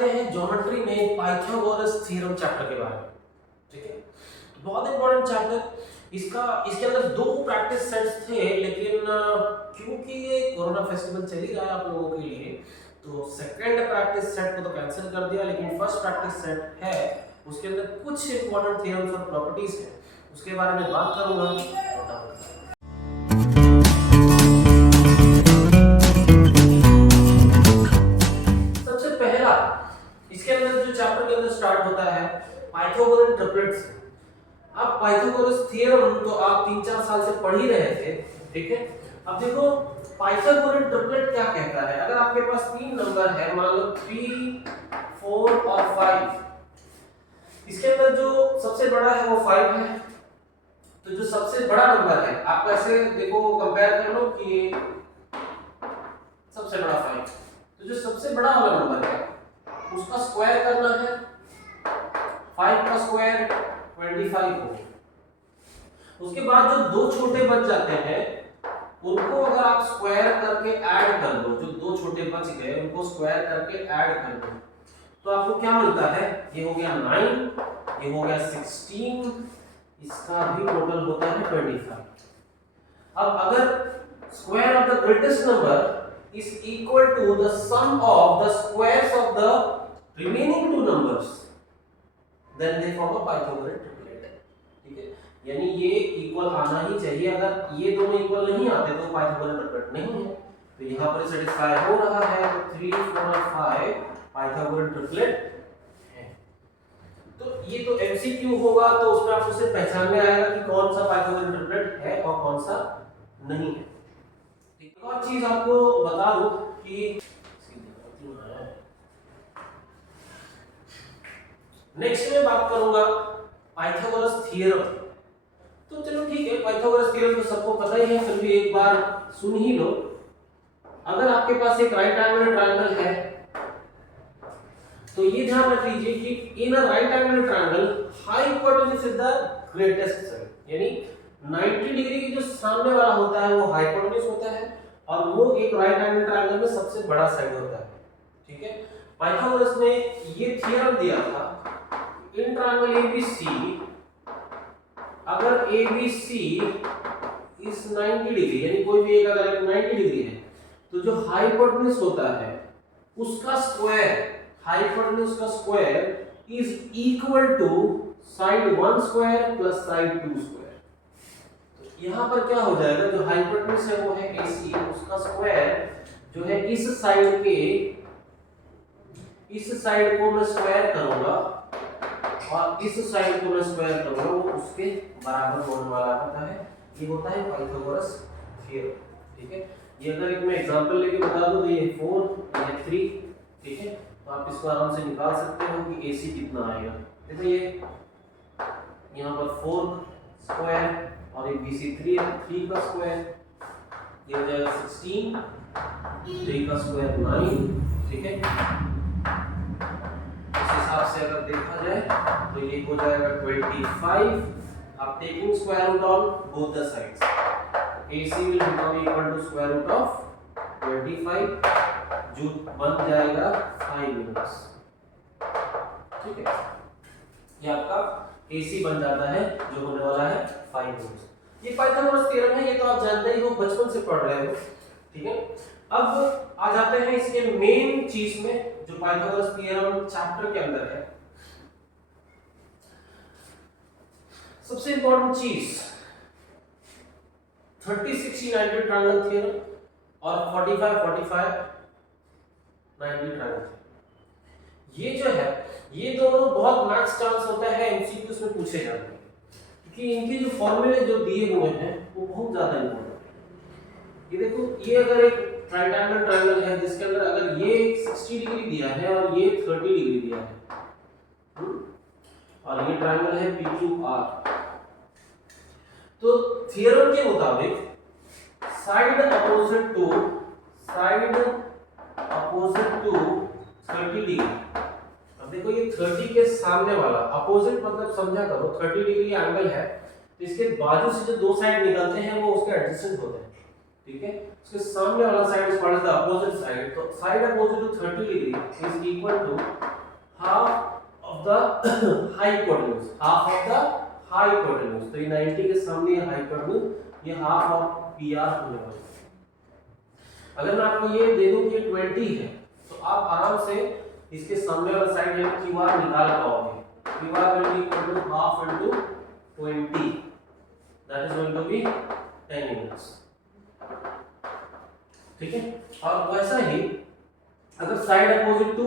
जानते हैं ज्योमेट्री में पाइथागोरस थ्योरम चैप्टर के बारे में। ठीक है, बहुत इंपॉर्टेंट चैप्टर। इसके अंदर दो प्रैक्टिस सेट्स थे, लेकिन क्योंकि ये कोरोना फेस्टिवल चल ही रहा है आप लोगों के लिए, तो सेकंड प्रैक्टिस सेट को तो कैंसिल कर दिया, लेकिन फर्स्ट प्रैक्टिस सेट है, उसके अंदर कुछ इंपॉर्टेंट थ्योरम्स और प्रॉपर्टीज हैं, उसके बारे में बात करूंगा। सबसे पहला इसके अंदर जो चैप्टर के अंदर स्टार्ट होता है पाइथागोरस ट्रिपलेट्स। अब पाइथागोरस थ्योरम तो आप 3-4 साल से पढ़ ही रहे थे, ठीक है। अब देखो पाइथागोरस ट्रिपलेट क्या कहता है। अगर आपके पास 3 नंबर है, मान लो 3, 4 और 5, इसके अंदर जो सबसे बड़ा है वो 5 है, तो जो सबसे बड़ा नंबर है आप कैसे देखो, कंपेयर कर लो कि सबसे बड़ा 5, तो जो सबसे बड़ा वाला नंबर है उसका स्क्वायर करना है, 5 का स्क्वायर 25 हो। उसके बाद जो दो छोटे बच जाते हैं उनको अगर आप स्क्वायर करके ऐड कर दो, जो दो छोटे बच गए उनको स्क्वायर करके ऐड कर दो, तो आपको क्या मिलता है, ये हो गया 9, ये हो गया 16, इसका भी टोटल होता है 25। अब अगर square of the greatest number is equal to the sum of the squares of the remaining two numbers, then they form a Pythagorean triplet। ठीक है, यानी ये इक्वल आना ही चाहिए। अगर ये दोनों इक्वल नहीं आते तो पाइथागोरन ट्रिपलेट नहीं है। तो यहाँ पर सेटिस्फाई हो रहा है, तो 3, 4 और 5 पाइथागोरन ट्रिपलेट है। तो ये तो एमसीक्यू होगा, तो उसमें आपको सिर्फ पहचानने आएगा कि कौन सा पाइथागोरन ट्रिपलेट है और कौन सा नहीं है। एक और चीज आपको बता दूं कि नेक्स्ट में बात करूंगा पाइथागोरस थ्योरम। तो चलो ठीक है, पाइथागोरस थ्योरम तो सबको पता ही है, फिर भी एक बार सुन ही लो। अगर आपके पास एक राइट एंगल ट्रायंगल है तो ये ध्यान रख लीजिए कि in a right angle triangle hypotenuse is the greatest side, यानी 90 डिग्री की जो सामने वाला होता है वो हाइपोटेन्यूज होता है और वो एक राइट एंगल ट्रायंगल में सबसे बड़ा साइड होता है। ठीक है, पाइथागोरस ने ये थ्योरम दिया था, इन ट्रायंगल एबीसी अगर एबीसी इस 90 डिग्री, यानी कोई भी एक अगर 90 डिग्री है, तो जो हाइपोटेन्यूज होता है उसका स्क्वायर, हाइपोटेन्यूज का square is equal to side 1 square plus side 2 square. यहाँ पर क्या हो जाएगा, जो हाइपोटेन्यूज है वो है AC, उसका स्क्वायर जो है इस साइड के, इस साइड को मैं स्क्वायर करूंगा और इस साइड को मैं स्क्वायर करूंगा, वो उसके बराबर होने वाला होता है। ये होता है पाइथागोरस थ्योरम। ठीक है, ये अगर एक मैं एग्जांपल लेके बता दूं तो ये 4, ये 3, ठीक है, तो आप इसको आराम से निकाल सकते हो कि AC कितना आएगा। देखो ये यहाँ पर 4 स्क्वायर और ये BC 3 है, 3 का स्क्वायर ये हो जाएगा 16, 3 का स्क्वायर 9। ठीक है, इस हिसाब से अगर देखा जाए तो ये हो जाएगा 25। अब taking square root on both the sides, AC will become equal to square root of 25, जो बन जाएगा 5 यूनिट्स। ठीक है, ये आपका AC बन जाता है, जो होने वाला है 5 यूनिट्स। ये पाइथागोरस थ्योरम है, ये तो आप जानते ही हो, बचपन से पढ़ रहे हो। ठीक है, अब आ जाते हैं इसके मेन चीज में, जो पाइथागोरस थ्योरम चैप्टर के अंदर है। सबसे इंपॉर्टेंट चीज 30-60-90 ट्रायंगल थ्योरम और 45-45-90 ट्रायंगल थ्योरम। ये जो है, ये दोनों बहुत मैक्स चांस होता है एमसीक्यूज में पूछे जाने के, क्योंकि इनके जो फॉर्मूले जो दिए हुए हैं वो बहुत ज्यादा इंपॉर्टेंट है। ये देखो, ये अगर एक राइट एंगल ट्रायंगल है जिसके अंदर अगर ये 60 डिग्री दिया है और ये 30 डिग्री दिया है, और ये ट्रायंगल है PQR, तो थ्योरम के मुताबिक साइड अपोजिट टू 30 डिग्री। अब देखो ये 30 के सामने वाला अपोजिट मतलब समझा करो, 30 डिग्री एंगल है तो इसके बाजू से जो दो साइड निकलते हैं वो उसके एडजेसेंट होते हैं। ठीक है। उसके सामने वाला side is called the opposite side, तो side opposite to 30 degree is equal to half of the hypotenuse, half of the hypotenuse. तो ये 90 के सामने ये हाइपोटेन्यूज, ये हाफ ऑफ पीआर होने वाला है। अगर मैं आपको ये दे दूं कि ये 20 है तो आप आराम से इसके सामने वाला साइड यानी क्यूआर निकाल पाओगे। QR will be equal to half into 20, that is going to be 10 units, ठीक है। और वैसा ही अगर साइड अपोजिट टू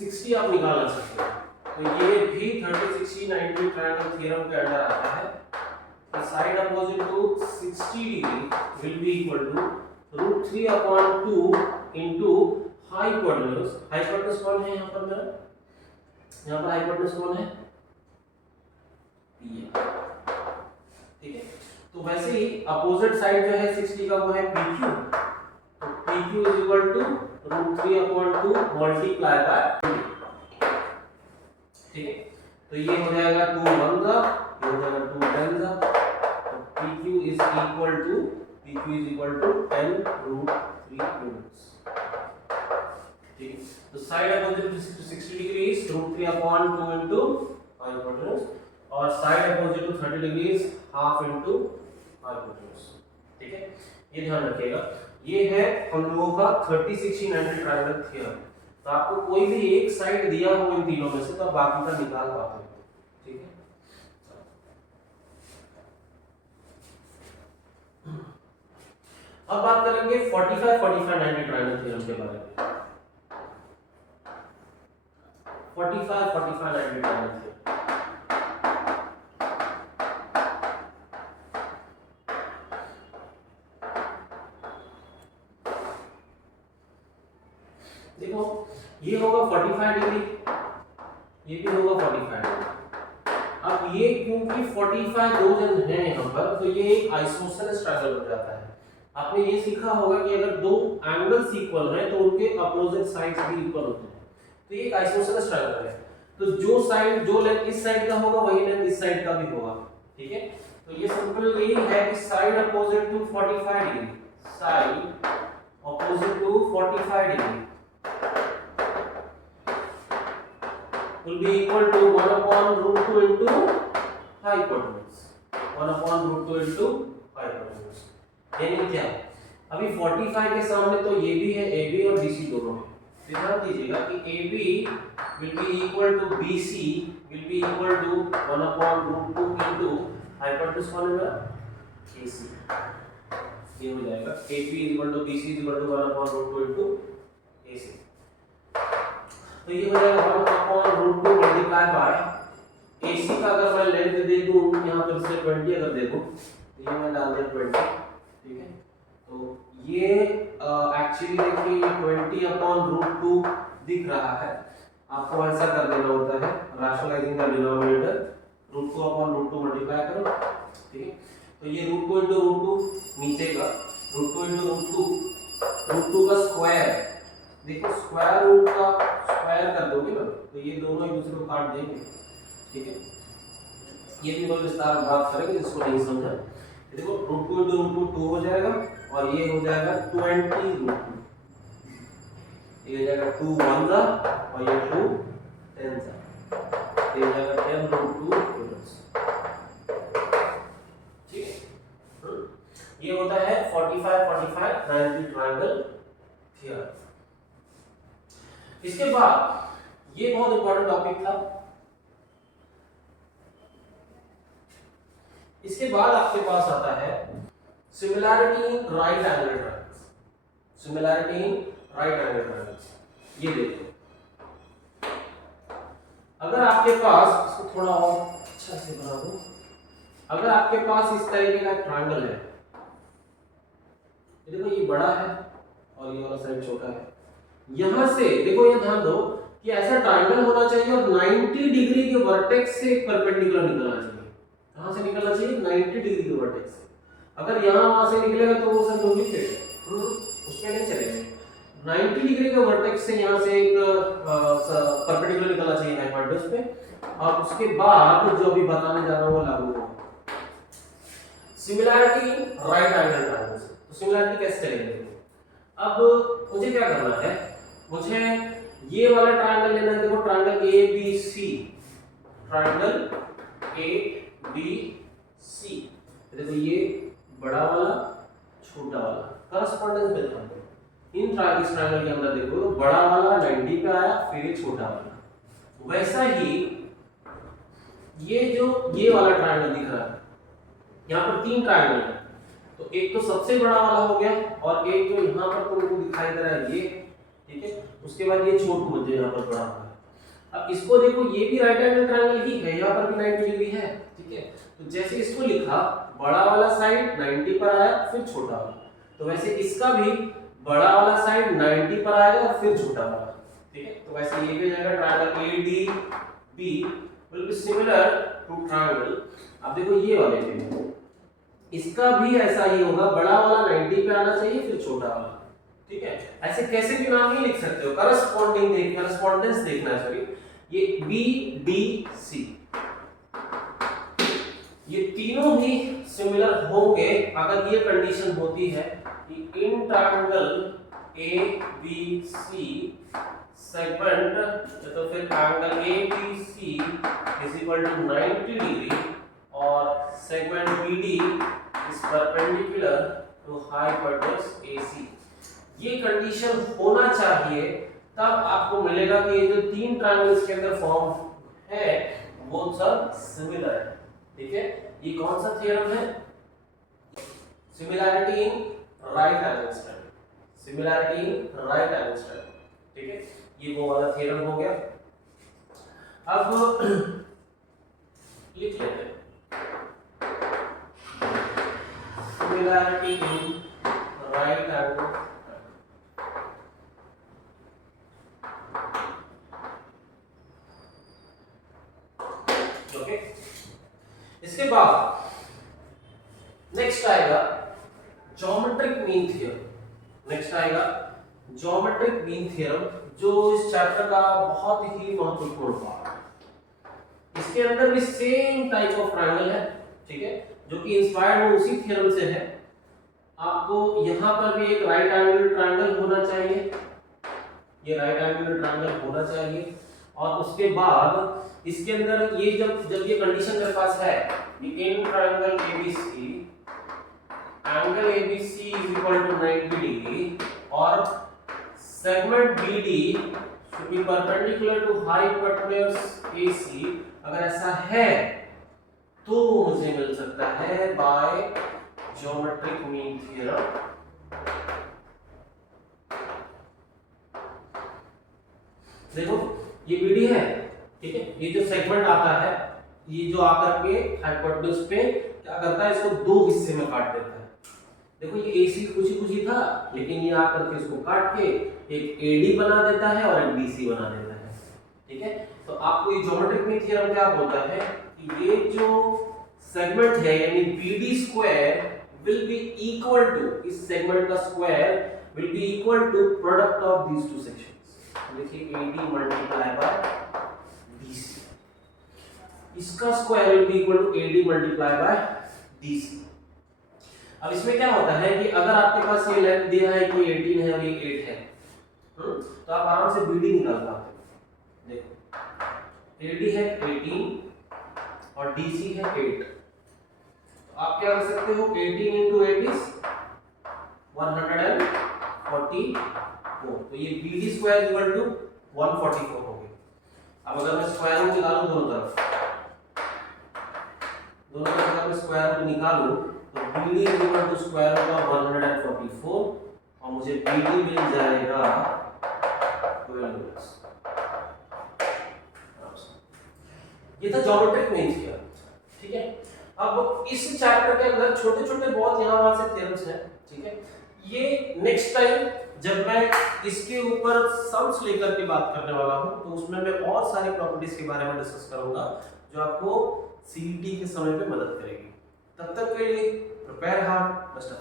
60 आप निकालना चाहते हो तो ये भी 30 60 90 ट्रायंगल थ्योरम के अंडर आता है। The side opposite to 60 degree will be equal to √3 upon 2 into hypotenuse। hypotenuse कौन है यहाँ पर मेरा? यहाँ पर hypotenuse कौन है? ठीक है। तो वैसे ही अपोजिट साइड जो है 60 का वो है PQ, तो PQ is equal to √3 upon 2 multiply by 20, ठीक है। तो ये हो जाएगा 2 1 का, ये हो जाएगा 2 10 का, PQ is equal to 10 √3 units, ठीक है। तो side opposite to 60 degree is √3 upon 2 into hypotenuse और side opposite to 30 degree is half into hypotenuse, ठीक है। ये ध्यान रखिएगा। ये है हम लोगों का 30 60 90 ट्रायंगल थ्योरम। तो आपको कोई भी एक साइड दिया हो इन तीनों में से तो आप बाकी का निकाल पाते हो, ठीक है। अब बात करेंगे 45 45 90 ट्रायंगल थ्योरम के बारे में। 45 45 90 ट्रायंगल थ्योरम देखो, ये होगा 45 डिग्री, ये भी होगा 45 डिग्री। अब ये क्योंकि 45 दो जन हैं यहाँ पर तो ये एक आइसोसेलेस ट्रायंगल बन जाता है। आपने ये सीखा होगा कि अगर दो एंगल्स इक्वल हैं तो उनके अपोजिट साइड्स भी इक्वल होते हैं, तो ये एक आइसोसेलेस ट्रायंगल है। तो जो साइड जो लेंथ इस साइड का होगा वही लेंथ इस साइड का भी होगा, ठीक है। तो ये सिंपल ये है कि side opposite to 45 degree, side opposite to 45 degree will be equal to 1 upon √2 into hypotenuse, 1 upon √2 into hypotenuse। यानी क्या, अभी 45 के सामने तो ये भी है, AB और BC दोनों है। तो ध्यान दीजिएगा कि AB will be equal to BC will be equal to 1 upon √2 into hypotenuse कौन है मेरा? AC। ये हो जाएगा AB is equal to BC is equal to 1 upon √2 into AC। तो ये हो जाएगा 1 upon √2 मल्टीप्लाई बाय AC का अगर मैं लेंथ दे दूं यहाँ पर से 20 अगर दे दूं तो ये मैं डाल दिया 20, ठीक है। तो ये एक्चुअली देखिए 20 upon √2 दिख रहा है, आपको ऐसा कर देना होता है rationalising the denominator, √2 upon √2 multiply करो, ठीक है। तो ये √2 into √2 नीचे का, √2 into √2 का स्क्वायर, देखो स्क्वायर रूट का स्क्वायर कर दोगे ना तो ये दोनों एक दूसरे को काट देंगे, ठीक है। ये भी बहुत विस्तार में बात करेंगे जिसको नहीं समझा। देखो √2 into √2 2 हो जाएगा और ये हो जाएगा 20 √2, ये हो जाएगा 2 1 जा और ये 2 10 जा, ये हो जाएगा 10 √2 यूनिट्स, ठीक है। ये होता है 45 45 90 ट्रायंगल थ्योरम। इसके बाद ये बहुत इंपॉर्टेंट टॉपिक था। इसके बाद आपके पास आता है similarity in right angle triangles, similarity in right angle triangles. ये देखो, अगर आपके पास, इसको थोड़ा और अच्छा से बना दो, अगर आपके पास इस तरीके का ट्रायंगल है, देखो ये बड़ा है और ये वाला साइड छोटा है, यहां से देखो ये ध्यान दो कि ऐसा ट्रायंगल होना चाहिए और 90 डिग्री के वर्टेक्स से परपेंडिकुलर निकलना चाहिए। कहां से निकलना चाहिए? 90 डिग्री के वर्टेक्स से। अगर यहां वहां से निकलेगा तो वो सब डुप्लीकेट है, उसमें नहीं चलेगा। 90 डिग्री के वर्टेक्स से यहां से एक परपेंडिकुलर निकलना चाहिए हाइपोटेन्यूज पे, और उसके बाद जो अभी बताने जा रहा हूं वो लागू होगा। Similarity in right angle triangles, तो सिमिलरिटी कैसे चलेगी? अब मुझे क्या करना है, मुझे ये वाला ट्रायंगल लेना है। देखो triangle A B C, triangle A B C, देखो ये बड़ा वाला छोटा वाला करस्पॉन्डेंस देखो इन ट्रायंगल के अंदर। देखो बड़ा वाला 90 पे आया, फिर ये छोटा वाला। वैसा ही ये वाला ट्रायंगल दिख रहा है, यहाँ पर 3 ट्रायंगल है, तो एक तो सबसे बड़ा वाला हो गया और एक जो यहाँ पर तुमको दिखाई दे रहा है ये, ठीक है। उसके बाद ये छोटू मुझे यहाँ पर बड़ा हुआ है। अब इसको देखो ये भी राइट एंगल ट्रायंगल ही है, यहाँ पर भी 90 डिग्री है, ठीक है। तो जैसे इसको लिखा बड़ा वाला साइड 90 पर आया फिर छोटा वाला, तो वैसे इसका भी बड़ा वाला साइड 90 पर आएगा और फिर छोटा वाला, ठीक है। तो वैसे ये भी जाएगा triangle ADB will be similar to triangle। अब देखो ये वाले पे इसका भी ऐसा ही होगा, बड़ा वाला 90 पे आना चाहिए फिर छोटा वाला, ठीक है। ऐसे कैसे भी नाम नहीं लिख सकते हो, करस्पॉन्डेंस देखना है। सॉरी, ये BDC ये तीनों ही सिमिलर होंगे अगर ये कंडीशन होती है कि इन ट्रायंगल ABC सेगमेंट, तो फिर triangle ABC is equal to 90 degree और segment BD is perpendicular to hypotenuse AC। ये कंडीशन होना चाहिए, तब आपको मिलेगा कि ये जो 3 ट्रायंगल्स के अंदर फॉर्म है वो सब सिमिलर है, ठीक है। ये कौन सा थ्योरम है? Similarity in right angle triangle, similarity in right angle triangle, ठीक है। ये वो वाला थ्योरम हो गया। अब लिख लेते हैं similarity in right angle. Okay, इसके बाद नेक्स्ट आएगा ज्योमेट्रिक मीन थ्योरम। नेक्स्ट आएगा ज्योमेट्रिक मीन थ्योरम, जो इस चैप्टर का बहुत ही महत्वपूर्ण पार्ट है। इसके अंदर भी सेम टाइप ऑफ ट्रायंगल है, ठीक है, जो कि इंस्पायर्ड उसी थ्योरम से है। आपको यहाँ पर भी एक राइट एंगल ट्रायंगल होना चाहिए, ये राइट एंगल ट्रायंगल होना चाहिए। और उसके बाद इसके अंदर ये जब ये कंडीशन मेरे पास है, ये in triangle ABC, angle ABC is equal to 90 degree और segment BD should be perpendicular to hypotenuse AC। अगर ऐसा है तो मुझे मिल सकता है बाय ज्योमेट्रिक मीन थ्योरम। देखो ये BD है, ठीक है। ये जो सेगमेंट आता है, ये जो आकर के हाइपोटेन्यूज पे क्या करता है, इसको 2 हिस्से में काट देता है। देखो ये AC कुछ ही था, लेकिन ये आकर के इसको काट के एक AD बना देता है और एक BC बना देता है, ठीक है। तो आपको ये ज्योमेट्रिक मीन थ्योरम क्या बोलता है कि ये जो सेगमेंट है यानी BD square will be equal to, इस सेगमेंट का square will be equal to product of these two sections. देखिए AD मल्टीप्लाई बाय BC, इसका square will be equal to AD multiply by BC। अब इसमें क्या होता है कि अगर आपके पास ये लेंथ दिया है कि 18 है और ये 8 है, तो आप आराम से BD निकाल पाते हो। देखो AD है 18 और DC है 8, तो आप क्या कर सकते हो, 18 into 8 is 144, तो ये BD स्क्वायर इक्वल टू 144 हो गया। अब अगर मैं स्क्वायर रूट निकालूं दोनों तरफ अगर मैं स्क्वायर रूट निकालूं तो BD is equal to square root of 144 और मुझे BD मिल जाएगा 12। ये था ज्योमेट्रिक मीन थ्योरम, ठीक है। अब इस चैप्टर के अंदर छोटे-छोटे बहुत यहाँ वहां से थ्योरम्स हैं, ठीक है। ये नेक्स्ट टाइम जब मैं इसके ऊपर सम्स लेकर के बात करने वाला हूं, तो उसमें मैं और सारी प्रॉपर्टीज के बारे में डिस्कस करूंगा जो आपको CET के समय पे मदद करेगी। तब तक के लिए प्रिपेयर हार्ड, बेस्ट ऑफ